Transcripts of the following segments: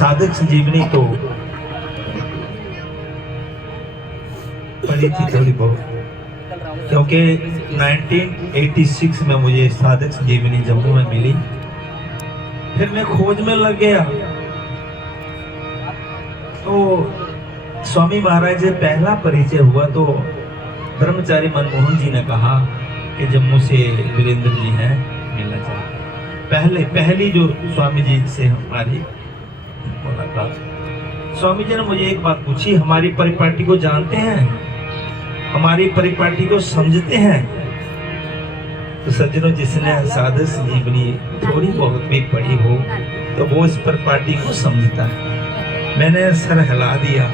साधक संजीवनी तो पढ़ी थी थोड़ी बहुत, क्योंकि 1986 में मुझे साधक संजीवनी जम्मू में मिली। फिर मैं खोज में लग गया तो स्वामी महाराज से पहला परिचय हुआ तो ब्रह्मचारी मनमोहन जी ने कहा कि जम्मू से वीरेंद्र जी हैं, मिलना चाहिए। पहली जो स्वामी जी से हमारी मुलाकात, स्वामी जी ने मुझे एक बात पूछी, हमारी परिपाटी को जानते हैं, हमारी परिपाटी को समझते हैं? तो सज्जनों, जिसने साधक संजीवनी थोड़ी बहुत भी पढ़ी हो तो वो इस परिपाटी को समझता है। मैंने सर हिला दिया,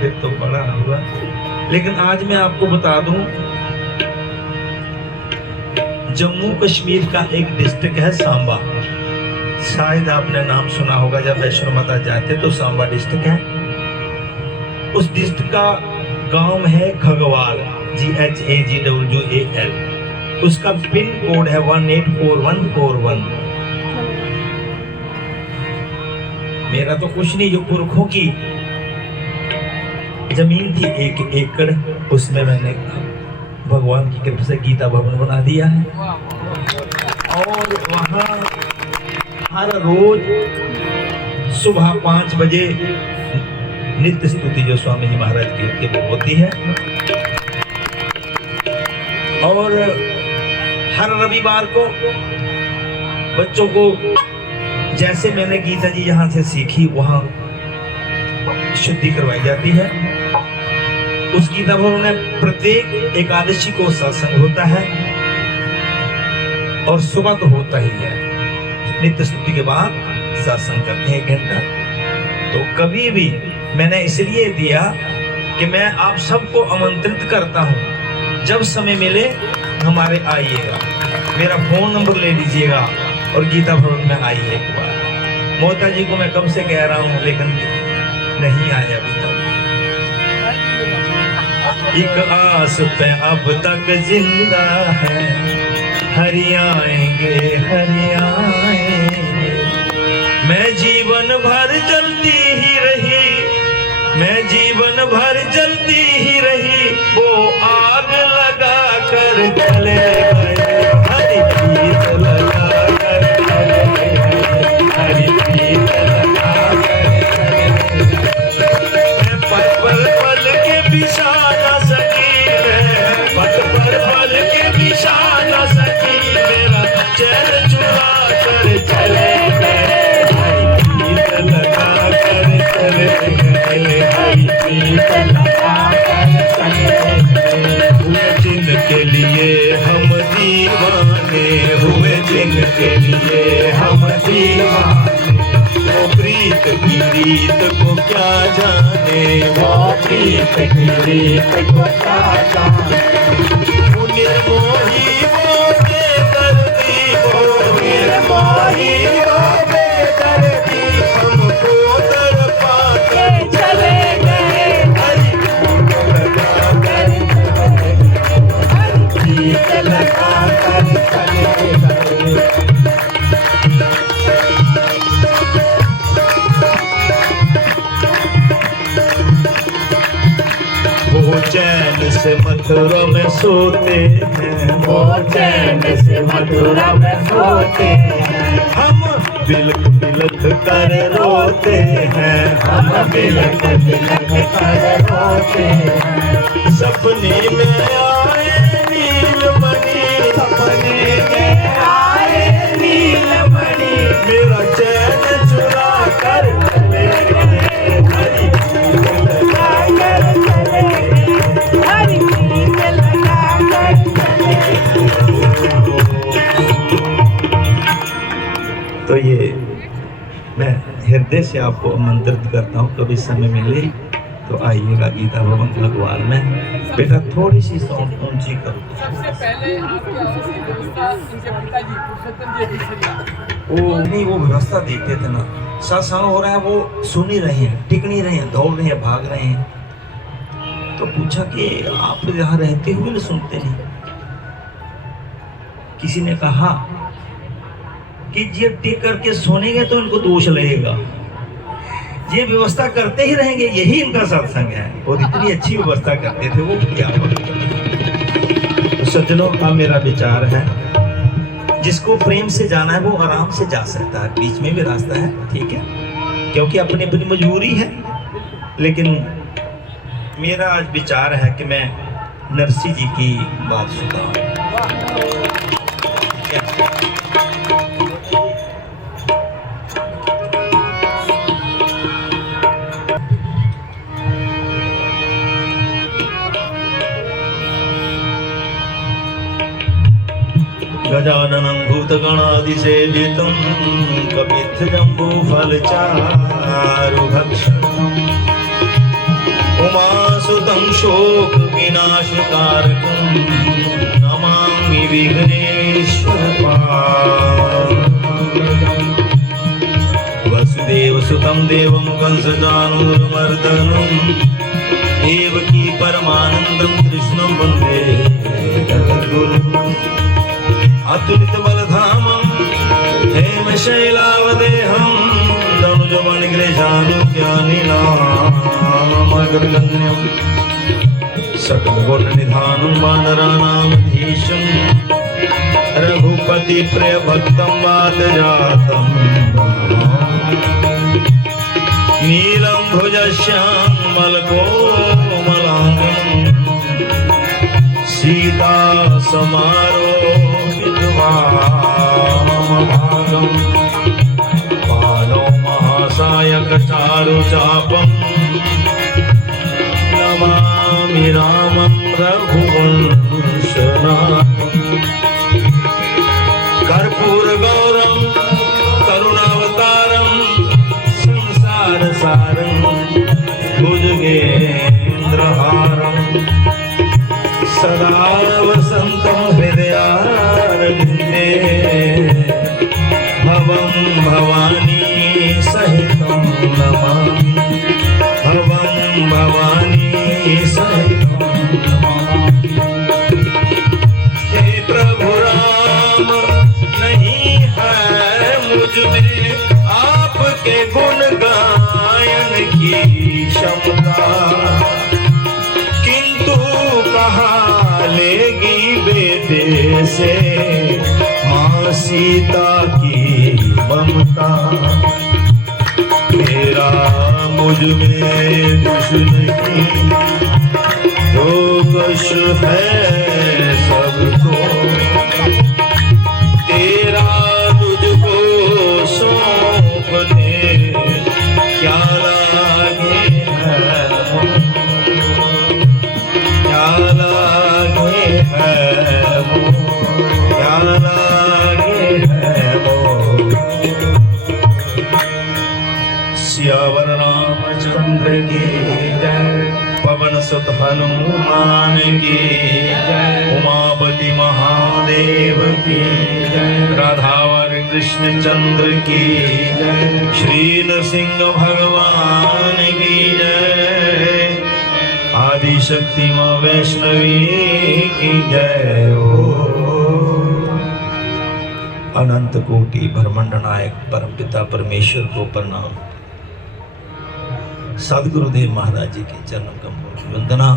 फिर तो बड़ा हुआ। लेकिन आज मैं आपको बता दूं, जम्मू कश्मीर का एक डिस्ट्रिक्ट है सांबा, शायद आपने नाम सुना होगा, जब वैष्णो माता जाते तो सांबा डिस्ट्रिक्ट है। उस डिस्ट्रिक्ट का गांव है घगवाल, GHAGWAL। उसका पिन कोड है 184141। मेरा तो कुछ नहीं, जो पुरखों की जमीन थी 1 एकड़, उसमें मैंने भगवान की कृपा से गीता भवन बना दिया है। और वहाँ हर रोज सुबह 5 बजे नित्य स्तुति जो स्वामी जी महाराज की वो होती है। और हर रविवार को बच्चों को, जैसे मैंने गीता जी यहाँ से सीखी, वहाँ शुद्धि करवाई जाती है। उस गीता भवन में प्रत्येक एकादशी को सत्संग होता है और सुबह तो होता ही है। नित्य स्तुति के बाद सत्संग करते हैं 1 घंटा। तो कभी भी मैंने इसलिए दिया कि मैं आप सबको आमंत्रित करता हूँ, जब समय मिले हमारे आइएगा, मेरा फोन नंबर ले लीजिएगा और गीता भवन में आइए एक बार। मोता जी को मैं कब से कह रहा हूँ, लेकिन नहीं आया अभी तक। एक आस पे अब तक जिंदा है, हरि आएंगे हरि आएंगे। मैं जीवन भर जलती ही रही, मैं जीवन भर जलती ही रही, वो आग लगा कर चले गए, हरि प्रीत लगा कर चले गए, हरि प्रीत लगा कर चले गए। मैं पल पल पल के बिछा न सकी, मैं पल पल पल के बिछा न सकी, मेरा चैन चुरा कर चले गए, हरि प्रीत लगा कर चले गए, हरि प्रीत लगा कर चले गए। हुए जिनके लिए हम दीवाने, हुए जिनके लिए हम दीवाने, वो प्रीत की रीत को क्या जाने, वो प्रीत की रीत को क्या जाने। निर्मोही वो बेदर्दी, वो निर्मोही वो बेदर्दी, हमको तड़पा के चले गए, हरि लगा कर चले गए, हरि प्रीत लगा कर चले गए। वो चैन से मथुरा में सोते हैं, वो चैन से मथुरा में सोते हैं, हम बिलख बिलख कर रोते हैं, हम बिलख बिलख कर रोते हैं। सपने में आए नीलमणि, सपने में आए नीलमणि, मेरा चैन चुरा कर चले गए, हरि प्रीत लगा कर चले गए, हरि प्रीत लगा कर चले गए। तो ये मैं हृदय से आपको आमंत्रित करता हूँ, कभी समय मिले तो आइएगा गीता भवन भगवान में। बेटा थोड़ी सी साउंड ऊंची करो। सबसे पहले आपकी आवाज की व्यवस्था इनके पिताजी पुरुषोत्तम जी अभिषेक, वो नहीं, वो व्यवस्था देखते थे ना, सत्संग हो रहा है, वो सुन ही रहे हैं, टिक नहीं रहे हैं, दौड़ रहे हैं, भाग रहे हैं। तो पूछा कि आप यहाँ रहते हुए भी सुनते नहीं? किसी ने कहा कि ये टिक करके सोनेंगे तो इनको दोष लगेगा, ये व्यवस्था करते ही रहेंगे, यही इनका सत्संग है। और इतनी अच्छी व्यवस्था करते थे वो, क्या तो सज्जनों का मेरा विचार है, जिसको प्रेम से जाना है वो आराम से जा सकता है, बीच में भी रास्ता है, ठीक है, क्योंकि अपनी अपनी मजबूरी है। लेकिन मेरा आज विचार है कि मैं नरसी जी की बात सुनाऊं। गजाननं भूतगणादिसेवितं कपित्थजम्बूफलचारुभक्षणम् उमासुतं शोकविनाशकारकं नमामि विघ्नेश्वरपादं। वसुदेवसुतं देवं कंसचाणूरमर्दनं देवकी परमानन्दं कृष्णं वन्दे जगद्गुरुम्। अतुलित बलधामं हेमशैलावदेहं तनुजवनग्रेशानुज्ञानिनामग्रगण्यं सकलगुणनिधानं वानराणामधीशं रघुपतिप्रियभक्तं वातजातं नीलं भुजश्यामलकोमलाङ्गं सीता समारोहितवामभागं पालो महासायकचारुचापं नमामि रामं रघुवंशनाथं। कर्पूरगौरं करुणावतारं संसारसारं भुजगेन्द्रहारं सदा वसन्तं हृदयारविन्दे भवं भवानी सहितं नमामि, भवं भवानी सहितं नमामि। हे प्रभु राम नहीं है मुझ में आपके गुण गायन की क्षमता, किंतु कहा लेगी बेटे से माँ सीता की ममता। मेरा मुझ में कुछ नहीं, जो कुछ है सबको तेरा तुझको सौंप दे, क्या लागे है क्या लागे है वो, क्या लागे है वो। सियावर रामचंद्र की जय, पवन सुत हनुमान की जय, उमापति महादेव की जय, राधावर कृष्ण चंद्र की जय, श्री नृसिंह भगवान की जय, आदि शक्ति माँ वैष्णवी की जय हो। अनंत कोटि ब्रह्मांड नायक परमपिता परमेश्वर को प्रणाम। सदगुरुदेव महाराज जी के चरण कमलों की वंदना।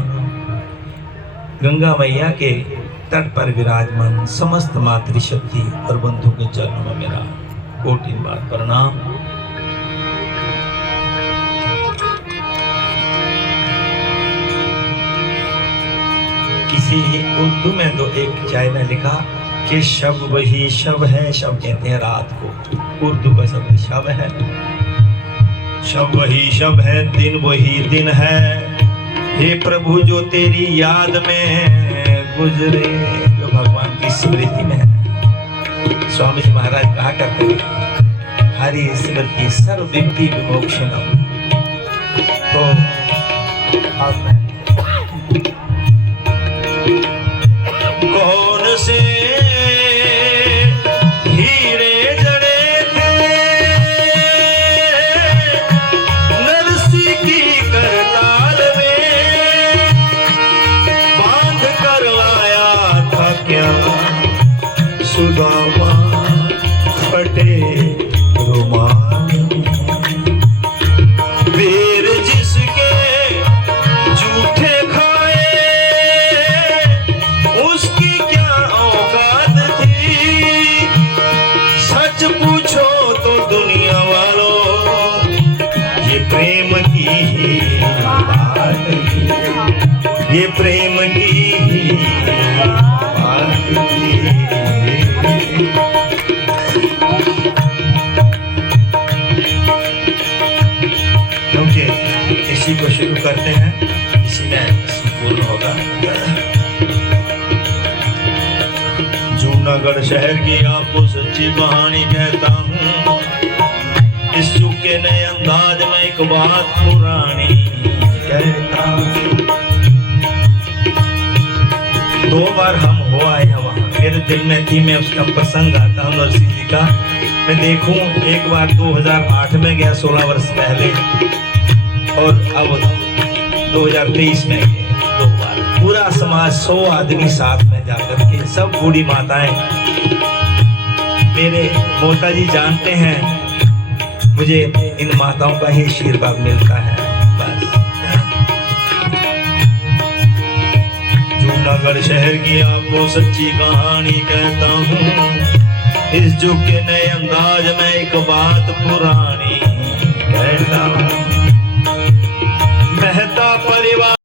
गंगा मैया के तट पर विराजमान समस्त मातृशक्ति और बंधु के चरणों में मेरा कोटि बार प्रणाम। किसी उर्दू में तो एक शायर ने लिखा कि शब वही शब है, शब कहते हैं रात को, उर्दू का शब्द शब है। शब वही शब है, दिन वही दिन है, हे प्रभु जो तेरी याद में गुजरे, जो भगवान की स्मृति में है। स्वामी जी महाराज कहा करते हैं हरि स्मृति सर्व विपत्ति विमोक्षणम। तो अब मैं कौन से हीरे जड़े थे नरसी की करताल में, बांध कर लाया था क्या सुदामा फटे रुमाल। वीर जिसके झूठे खाए उसकी क्या औकात थी। सच पूछो तो दुनिया वालों ये प्रेम की ही बात थी, ये प्रेम की ही बात थी। क्योंकि इसी को शुरू करते हैं, इसी में संपूर्ण होगा। जूनागढ़ शहर की आपको सच्ची कहानी कहता हूँ। इस चुके नए अंदाज में एक बात पुरानी कहता हूँ। 2 बार हम हो आए हैं वहाँ, मेरे दिल में थी, मैं उसका प्रसंग आता हूँ नरसिंह जी का। मैं देखूं, एक बार 2008 में गया 16 वर्ष पहले, और अब 2023 में गए 2 बार। पूरा समाज 100 आदमी साथ में जाकर के, सब बूढ़ी माताएं। मेरे मोता जी जानते हैं मुझे इन माताओं का ही आशीर्वाद मिलता है बस। जूनागढ़ शहर की आपको सच्ची कहानी कहता हूँ। इस जुग के नए अंदाज में एक बात पुरानी कहता हूँ। मेहता परिवार